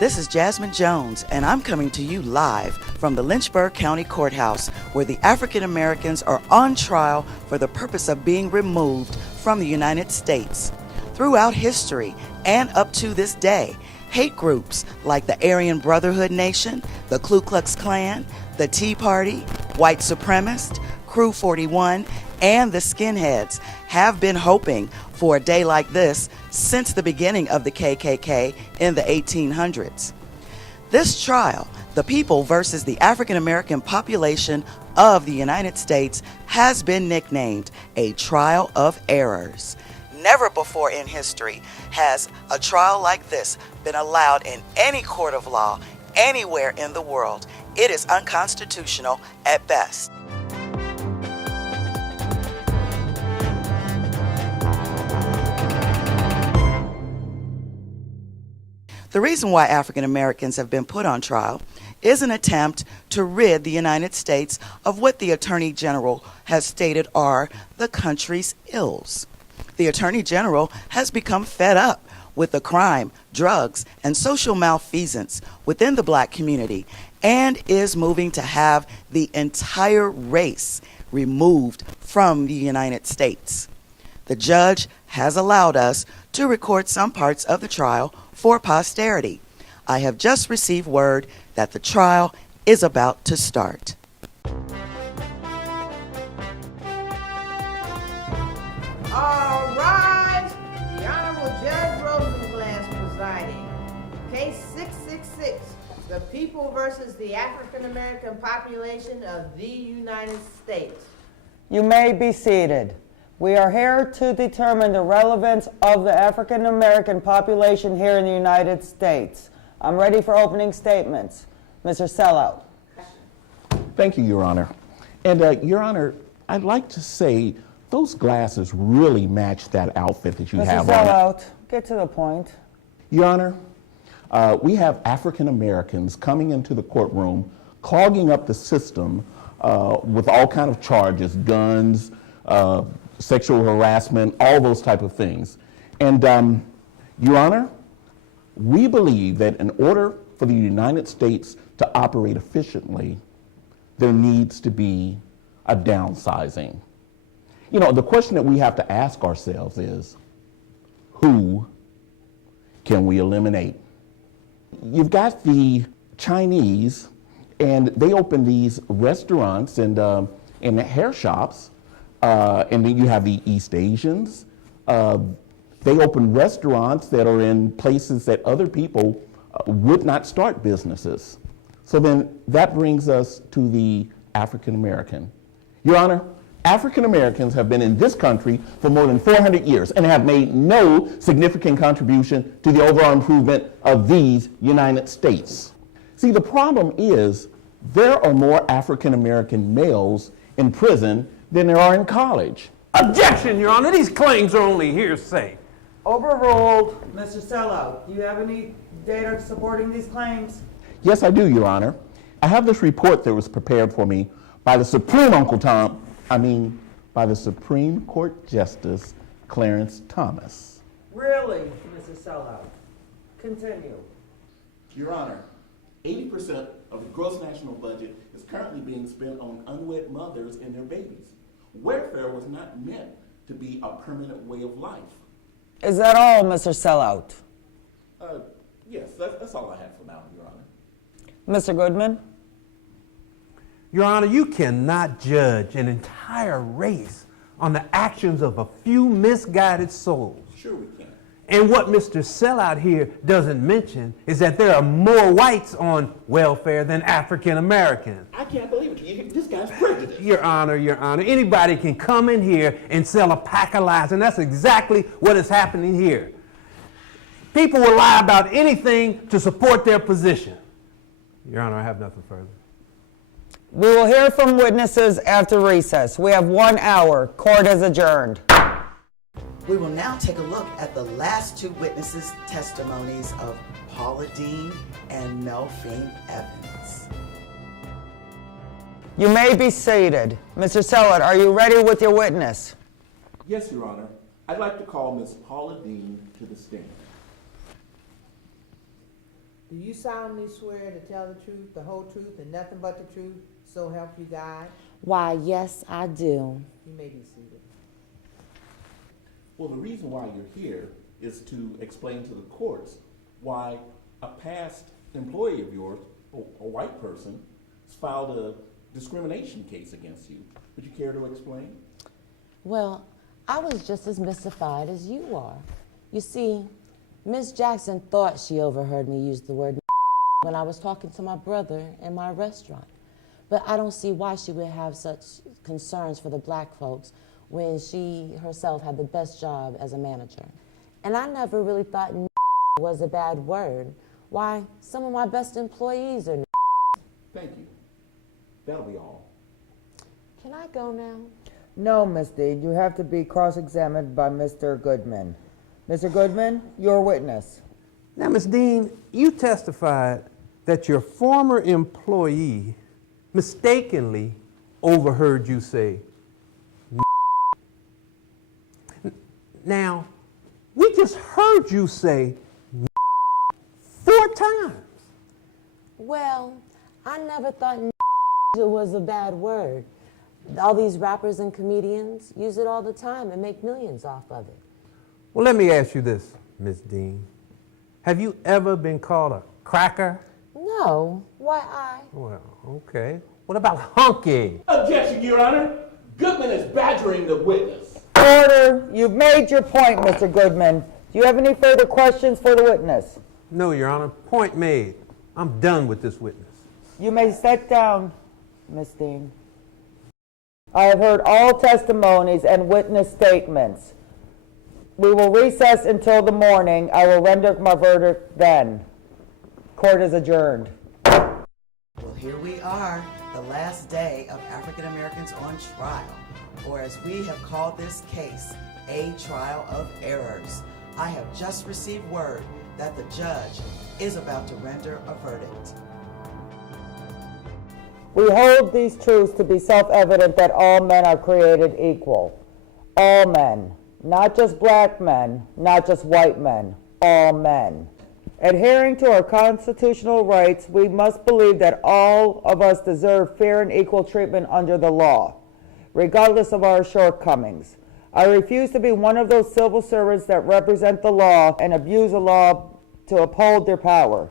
This is Jasmine Jones, and I'm coming to you live from the Lynchburg County Courthouse, where the African Americans are on trial for the purpose of being removed from the United States. Throughout history and up to this day, hate groups like the Aryan Brotherhood Nation, the Ku Klux Klan, the Tea Party, white supremacists, Crew 41, and the skinheads have been hoping for a day like this since the beginning of the KKK in the 1800s. This trial, the people versus the African American population of the United States, has been nicknamed a trial of errors. Never before in history has a trial like this been allowed in any court of law anywhere in the world. It is unconstitutional at best. The reason why African Americans have been put on trial is an attempt to rid the United States of what the Attorney General has stated are the country's ills. The Attorney General has become fed up with the crime, drugs, and social malfeasance within the black community and is moving to have the entire race removed from the United States. The judge has allowed us to record some parts of the trial for posterity. I have just received word that the trial is about to start. All rise. The Honorable Judge Rosenglass presiding. Case 666, the people versus the African American population of the United States. You may be seated. We are here to determine the relevance of the African American population here in the United States. I'm ready for opening statements. Mr. Sellout. Thank you, Your Honor. And Your Honor, I'd like to say those glasses really match that outfit that you have on. Mr. Sellout, get to the point. Your Honor, we have African Americans coming into the courtroom, clogging up the system with all kind of charges, guns, sexual harassment, all those type of things. And Your Honor, we believe that in order for the United States to operate efficiently, there needs to be a downsizing. You know, the question that we have to ask ourselves is, who can we eliminate? You've got the Chinese, and they open these restaurants and hair shops. And then you have the East Asians. They open restaurants that are in places that other people would not start businesses. So then that brings us to the African American. Your Honor, African Americans have been in this country for more than 400 years and have made no significant contribution to the overall improvement of these United States. See, the problem is there are more African American males in prison than there are in college. Objection, Your Honor. These claims are only hearsay. Overruled. Mr. Sellout, do you have any data supporting these claims? Yes, I do, Your Honor. I have this report that was prepared for me by the Supreme by the Supreme Court Justice Clarence Thomas. Really, Mr. Sellout? Continue. Your Honor, 80% of the gross national budget is currently being spent on unwed mothers and their babies. Welfare was not meant to be a permanent way of life. Is that all, Mr. Sellout? Yes, that's all I have for now, Your Honor. Mr. Goodman? Your Honor, you cannot judge an entire race on the actions of a few misguided souls. Sure we can. And what Mr. Sellout here doesn't mention is that there are more whites on welfare than African Americans. I can't believe it. This guy's prejudiced. Your Honor, anybody can come in here and sell a pack of lies, and that's exactly what is happening here. People will lie about anything to support their position. Your Honor, I have nothing further. We will hear from witnesses after recess. We have 1 hour. Court is adjourned. We will now take a look at the last two witnesses' testimonies of Paula Dean and Melvin Evans. You may be seated. Mr. Sellout, are you ready with your witness? Yes, Your Honor. I'd like to call Ms. Paula Dean to the stand. Very well. Ms. Paula Dean, you may proceed. Ms. Paula Dean, you have any data supporting these claims? Yes, Your Honor. I'd like to call Ms. Paula Dean to the stand. Yes, Your Honor. I'd like to call Ms. Paula Dean to the stand. Do you solemnly swear to tell the truth, the whole truth, and nothing but the truth, so help you God? Why, yes, I do. You may be seated. Well, the reason why you're here is to explain to the courts why a past employee of yours, a white person, has filed a discrimination case against you. Would you care to explain? Well, I was just as mystified as you are. You see, Miss Jackson thought she overheard me use the word when I was talking to my brother in my restaurant. But I don't see why she would have such concerns for the black folks when she herself had the best job as a manager. And I never really thought was a bad word. Why, some of my best employees are. Thank you. That'll be all. Can I go now? No, Miss Dean, you have to be cross-examined by Mr. Goodman. Mr. Goodman, your witness. Now, Ms. Dean, you testified that your former employee mistakenly overheard you say, now, we just heard you say 4 times. Well, I never thought was a bad word. All these rappers and comedians use it all the time and make millions off of it. Well, let me ask you this, Ms. Dean. Have you ever been called a cracker? No, why I? Well, okay. What about hunky? Objection, Your Honor. Goodman is badgering the witness. Order, you've made your point, Mr. Goodman. Do you have any further questions for the witness? No, Your Honor. Point made. I'm done with this witness. You may sit down, Miss Dean. I have heard all testimonies and witness statements. We will recess until the morning. I will render my verdict then. Court is adjourned. Well, here we are, the last day of African Americans on trial, or as we have called this case, a trial of errors. I have just received word that the judge is about to render a verdict. We hold these truths to be self-evident that all men are created equal. All men, not just black men, not just white men, all men. Adhering to our constitutional rights, we must believe that all of us deserve fair and equal treatment under the law, regardless of our shortcomings. I refuse to be one of those civil servants that represent the law and abuse the law to uphold their power.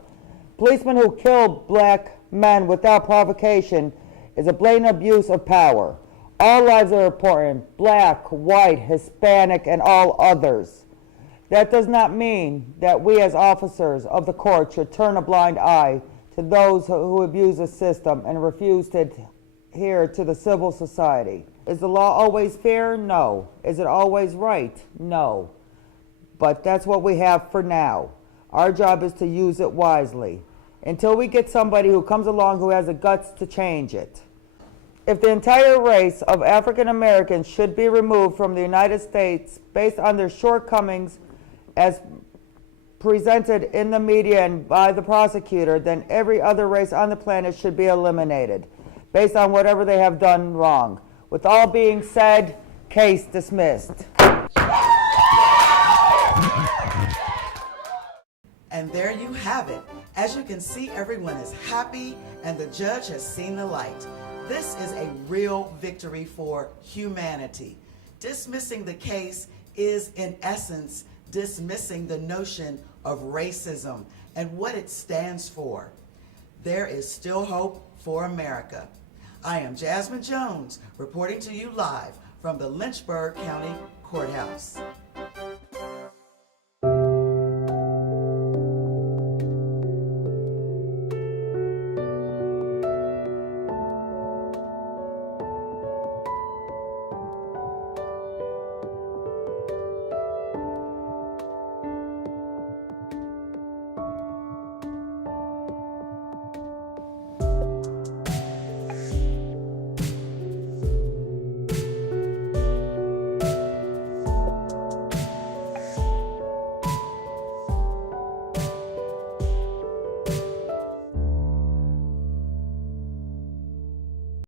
Policemen who kill black men without provocation is a blatant abuse of power. All lives are important, black, white, Hispanic, and all others. That does not mean that we as officers of the court should turn a blind eye to those who abuse the system and refuse to adhere to the civil society. Is the law always fair? No. Is it always right? No. But that's what we have for now. Our job is to use it wisely until we get somebody who comes along who has the guts to change it. If the entire race of African Americans should be removed from the United States based on their shortcomings as presented in the media and by the prosecutor, then every other race on the planet should be eliminated based on whatever they have done wrong. With all being said, case dismissed. And there you have it. As you can see, everyone is happy and the judge has seen the light. This is a real victory for humanity. Dismissing the case is, in essence, dismissing the notion of racism and what it stands for. There is still hope for America. I am Jasmine Jones, reporting to you live from the Lynchburg County Courthouse.